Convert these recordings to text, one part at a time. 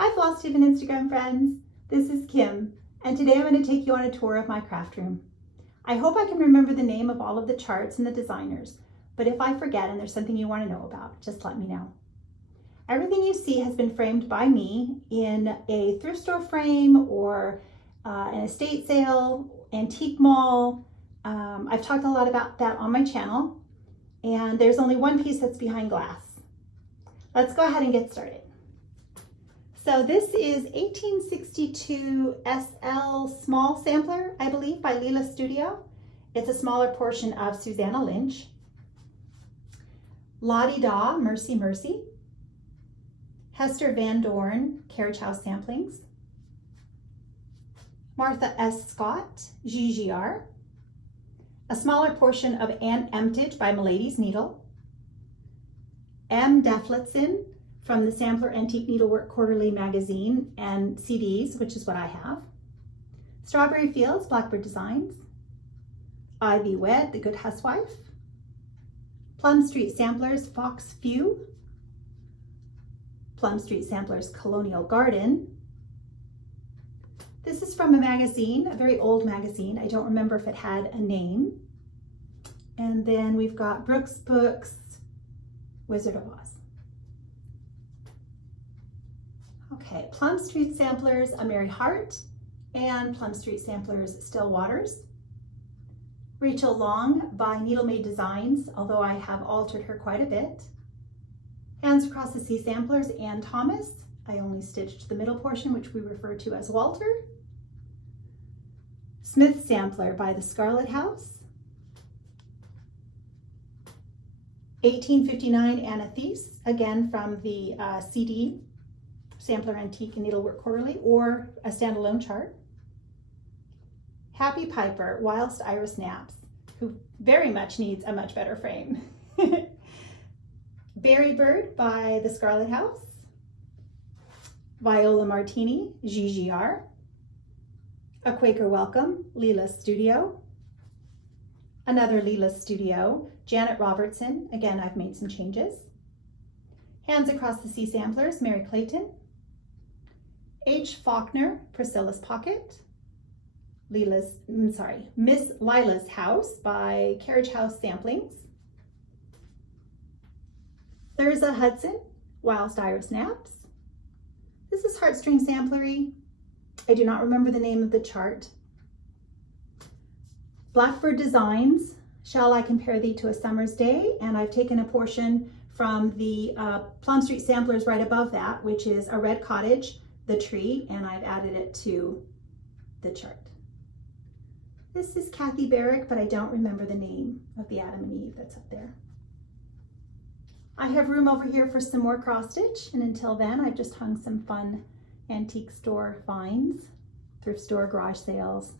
Hi Flosstube and Instagram friends, this is Kim, and today I'm going to take you on a tour of my craft room. I hope I can remember the name of all of the charts and the designers, but if I forget and there's something you want to know about, just let me know. Everything you see has been framed by me in a thrift store frame or an estate sale, antique mall. I've talked a lot about that on my channel, and there's only one piece that's behind glass. Let's go ahead and get started. So this is 1862 SL small sampler, I believe, by Lila Studio. It's a smaller portion of Susanna Lynch. Lottie Da, Mercy Mercy. Hester Van Dorn, Carriage House Samplings. Martha S. Scott, GGR. A smaller portion of Ann Emtage by Milady's Needle. M. Deflitzen from the Sampler Antique Needlework Quarterly magazine and CDs, which is what I have. Strawberry Fields, Blackbird Designs. Ivy Wed, The Good Housewife. Plum Street Samplers, Fox Few. Plum Street Samplers, Colonial Garden. This is from a magazine, a very old magazine. I don't remember if it had a name. And then we've got Brooks Books, Wizard of Oz. Okay, Plum Street Samplers, A Merry Heart, and Plum Street Samplers, Still Waters. Rachel Long by Needle Made Designs, although I have altered her quite a bit. Hands Across the Sea Samplers, Ann Thomas. I only stitched the middle portion, which we refer to as Walter. Smith Sampler by the Scarlet House. 1859 Anathes, again from the CD, Sampler Antique and Needlework Quarterly, or a standalone chart. Happy Piper, whilst Iris naps, who very much needs a much better frame. Berry Bird by the Scarlet House. Viola Martini, GGR. A Quaker Welcome, Lila Studio. Another Lila Studio, Janet Robertson. Again, I've made some changes. Hands Across the Sea Samplers, Mary Clayton. H. Faulkner, Priscilla's Pocket. Miss Lila's House by Carriage House Samplings. Thurza Hudson, Whilst Iris Naps. This is Heartstring Samplery. I do not remember the name of the chart. Blackbird Designs, Shall I Compare Thee to a Summer's Day? And I've taken a portion from the Plum Street Samplers right above that, which is A Red Cottage, the tree, and I've added it to the chart. This is Kathy Barrick, but I don't remember the name of the Adam and Eve that's up there. I have room over here for some more cross stitch, and until then I've just hung some fun antique store finds, thrift store garage sales.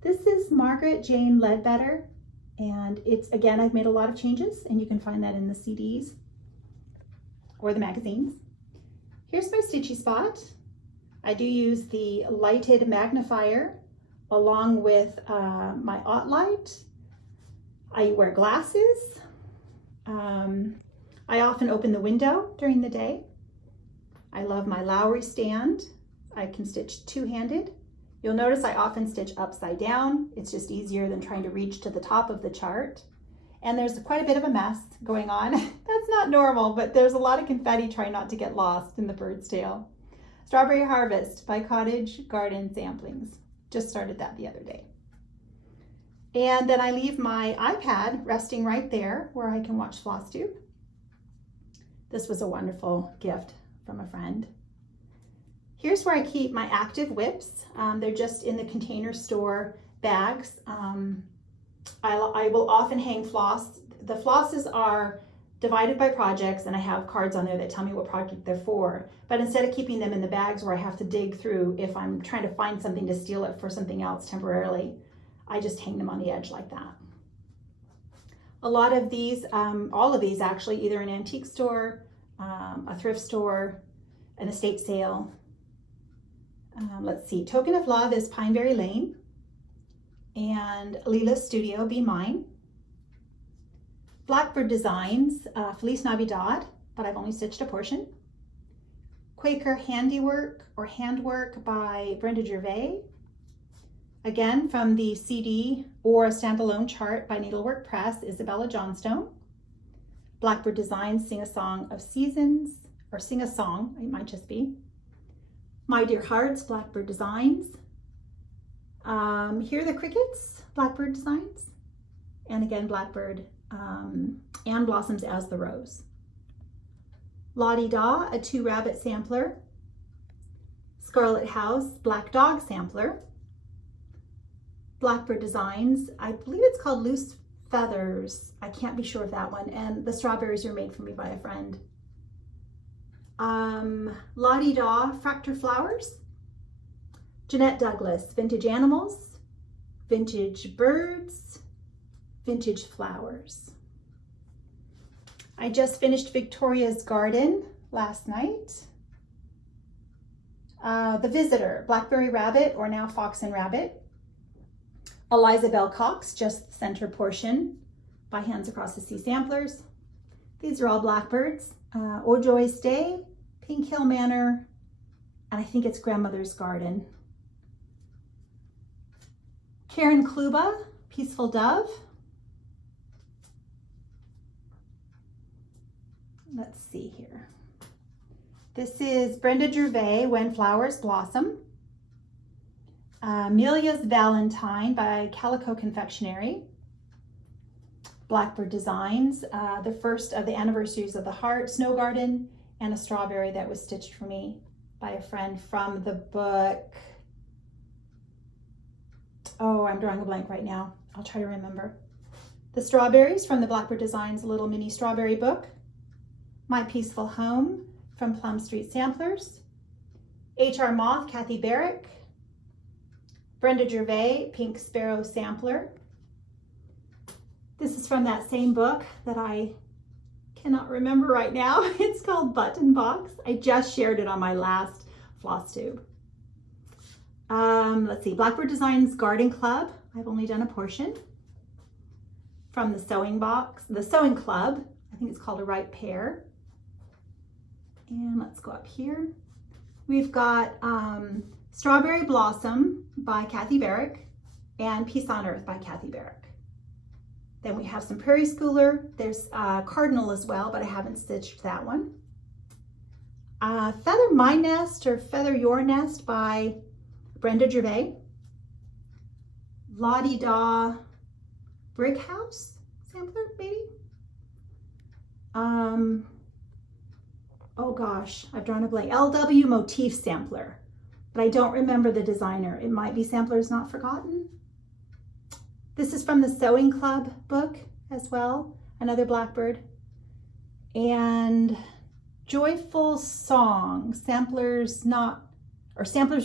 This is Margaret Jane Ledbetter, and it's, again, I've made a lot of changes, and you can find that in the CDs or the magazines. Here's my stitchy spot. I do use the lighted magnifier along with my Light. I wear glasses. I often open the window during the day. I love my Lowry stand. I can stitch two-handed. You'll notice I often stitch upside down. It's just easier than trying to reach to the top of the chart. And there's quite a bit of a mess going on. That's not normal, but there's a lot of confetti trying not to get lost in the bird's tail. Strawberry Harvest by Cottage Garden Samplings. Just started that the other day. And then I leave my iPad resting right there where I can watch Flosstube. This was a wonderful gift from a friend. Here's where I keep my active whips. They're just in the Container Store bags. I will often hang floss. The flosses are divided by projects, and I have cards on there that tell me what project they're for. But instead of keeping them in the bags where I have to dig through if I'm trying to find something to steal it for something else temporarily, I just hang them on the edge like that. A lot of these, all of these actually, either an antique store, a thrift store, an estate sale. Let's see, Token of Love is Pineberry Lane, and Lila Studio, Be Mine. Blackbird Designs, Feliz Navidad, but I've only stitched a portion. Quaker Handiwork or Handwork by Brenda Gervais. Again, from the CD or a standalone chart by Needlework Press, Isabella Johnstone. Blackbird Designs, Sing a Song of Seasons, or Sing a Song, it might just be. My Dear Hearts, Blackbird Designs. Here are the Crickets, Blackbird Designs. And again, Blackbird and Blossoms as the Rose. Lottie Da, a 2-rabbit sampler. Scarlet House, Black Dog sampler. Blackbird Designs, I believe it's called Loose Feathers. I can't be sure of that one. And the strawberries are made for me by a friend. Lottie Da, Fracture Flowers. Jeanette Douglas, Vintage Animals. Vintage Birds. Vintage Flowers. I just finished Victoria's Garden last night. The Visitor, Blackberry Rabbit, or now Fox and Rabbit. Eliza Bell Cox, just the center portion by Hands Across the Sea samplers. These are all blackbirds. O Joy's Day, Pink Hill Manor, and I think it's Grandmother's Garden. Karen Kluba, Peaceful Dove. Let's see here. This is Brenda Gervais, When Flowers Blossom. Amelia's Valentine by Calico Confectionery. Blackbird Designs, the first of the Anniversaries of the Heart, Snow Garden, and a strawberry that was stitched for me by a friend from the book. Oh, I'm drawing a blank right now. I'll try to remember. The Strawberries from the Blackbird Designs Little Mini Strawberry book. My Peaceful Home from Plum Street Samplers. H.R. Moth, Kathy Barrick. Brenda Gervais, Pink Sparrow Sampler. This is from that same book that I cannot remember right now. It's called Button Box. I just shared it on my last Flosstube. Let's see, Blackbird Designs Garden Club. I've only done a portion. From the Sewing Box, the Sewing Club. I think it's called A Ripe Pear. And let's go up here. We've got Strawberry Blossom by Kathy Barrick and Peace on Earth by Kathy Barrick. Then we have some Prairie Schooler. There's Cardinal as well, but I haven't stitched that one. Feather My Nest or Feather Your Nest by Brenda Gervais. Lottie Da Brick House sampler, maybe? Oh gosh, I've drawn a blank. LW Motif sampler, but I don't remember the designer. It might be Samplers Not Forgotten. This is from the Sewing Club book as well, another Blackbird. And Joyful Song, Samplers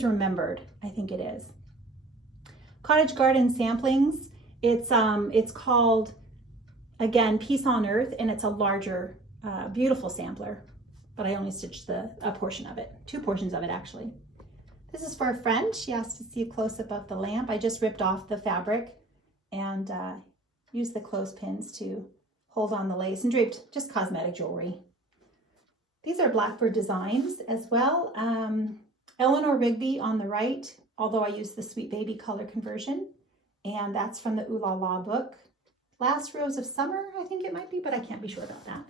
Remembered, I think it is. Cottage Garden Samplings, it's called, again, Peace on Earth, and it's a larger, beautiful sampler, but I only stitched a portion of it, 2 portions of it actually. This is for a friend. She asked to see a close-up of the lamp. I just ripped off the fabric and used the clothespins to hold on the lace and draped just cosmetic jewelry. These are Blackbird Designs as well. Eleanor Rigby on the right, although I used the Sweet Baby color conversion, and that's from the Ooh La La book. Last Rose of Summer, I think it might be, but I can't be sure about that.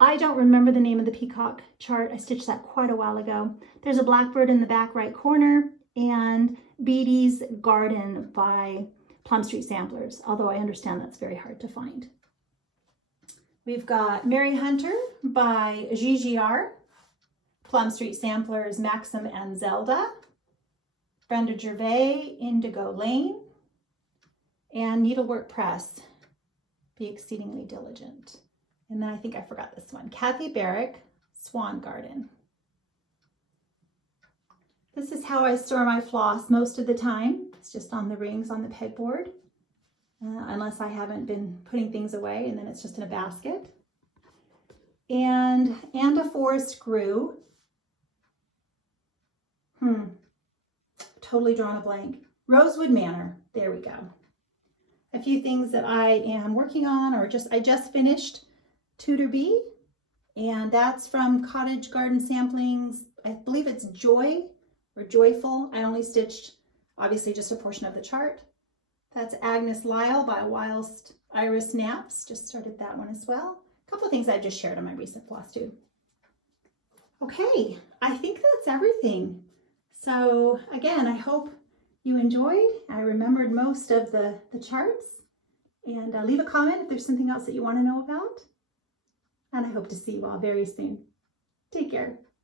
I don't remember the name of the peacock chart. I stitched that quite a while ago. There's a blackbird in the back right corner, and Beatty's Garden by Plum Street Samplers, although I understand that's very hard to find. We've got Mary Hunter by GGR, Plum Street Samplers, Maxim and Zelda, Brenda Gervais, Indigo Lane, and Needlework Press, Be Exceedingly Diligent. And then I think I forgot this one, Kathy Barrick, Swan Garden. This is how I store my floss most of the time. It's just on the rings on the pegboard, unless I haven't been putting things away, and then it's just in a basket. And a Forest Grew. Totally drawn a blank. Rosewood Manor, there we go. A few things that I am working on, or I just finished Tudor Bee And that's from Cottage Garden Samplings. I believe it's Joy or Joyful. I only stitched obviously just a portion of the chart. That's Agnes Lyle by Whilst Iris Naps. Just started that one as well. A couple of things I've just shared on my recent Flosstube. Okay, I think that's everything. So again, I hope you enjoyed. I remembered most of the charts. And leave a comment if there's something else that you want to know about. And I hope to see you all very soon. Take care.